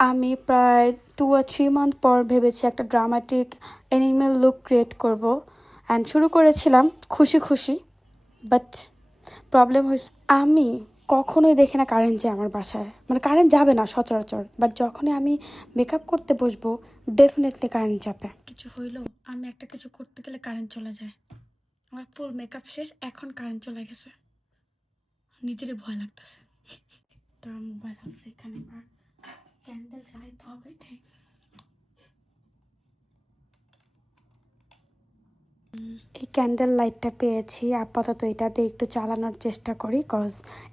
আমি প্রায় 2 or 3 month পর ভেবেছি একটা ড্রামাটিক অ্যানিমেল লুক ক্রিয়েট করব অ্যান্ড শুরু করেছিলাম খুশি খুশি, বাট প্রবলেম হয়েছে আমি কখনোই দেখি না কারেন্ট যায় আমার বাসায়, মানে কারেন্ট যাবে না সচরাচর, বাট যখনই আমি মেকআপ করতে বসবো ডেফিনেটলি কারেন্ট যাবে। কিছু হইলো আমি একটা কিছু করতে গেলে কারেন্ট চলে যায়, আমার ফুল মেকআপ শেষ, এখন কারেন্ট চলে গেছে, নিজেরই ভয় লাগতেছে। একটা মোবাইল আছে এখানে, ক্যান্ডেল জ্বালাইতে হবে। এই ক্যান্ডেল লাইটটা পেয়েছি, আপাতত এটা দিয়ে একটু চালানোর চেষ্টা করি, কজ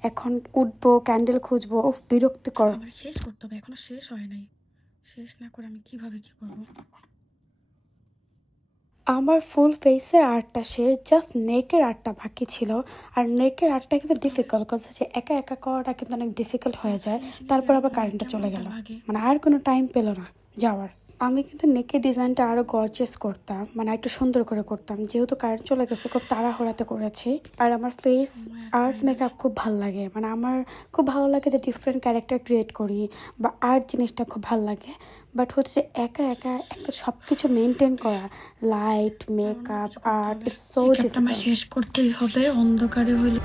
এখন উঠবো ক্যান্ডেল খুঁজবো, ও বিরক্তিকর। আমার শেষ করতে হবে, এখনো শেষ হয় নাই, শেষ না করে আমি কিভাবে কি করব। আমার ফুল ফেসের আর্টটা শেষ, জাস্ট নেকের আর্টটা বাকি ছিল। আর নেকের আর্টটা কিন্তু ডিফিকাল্ট, কজ হচ্ছে একা একা করাটা কিন্তু অনেক ডিফিকাল্ট হয়ে যায়। তারপর আবার কারেন্টটা চলে গেল, মানে আর কোনো টাইম পেল না যাওয়ার। আমি কিন্তু নেকের ডিজাইনটা আরও গর্জিয়াস করতাম, মানে একটু সুন্দর করে করতাম, যেহেতু কারেন্ট চলে গেছে খুব তাড়াহুড়াতে করেছি। আর আমার ফেস আর্ট মেকআপ খুব ভালো লাগে, মানে আমার খুব ভালো লাগে যে ডিফারেন্ট ক্যারেক্টার ক্রিয়েট করি বা আর্ট জিনিসটা খুব ভালো লাগে। বাট হচ্ছে একা একা একটা সব কিছু মেনটেন করা, light, makeup, art, it's so difficult. শেষ করতেই হবে, অন্ধকারে হইলে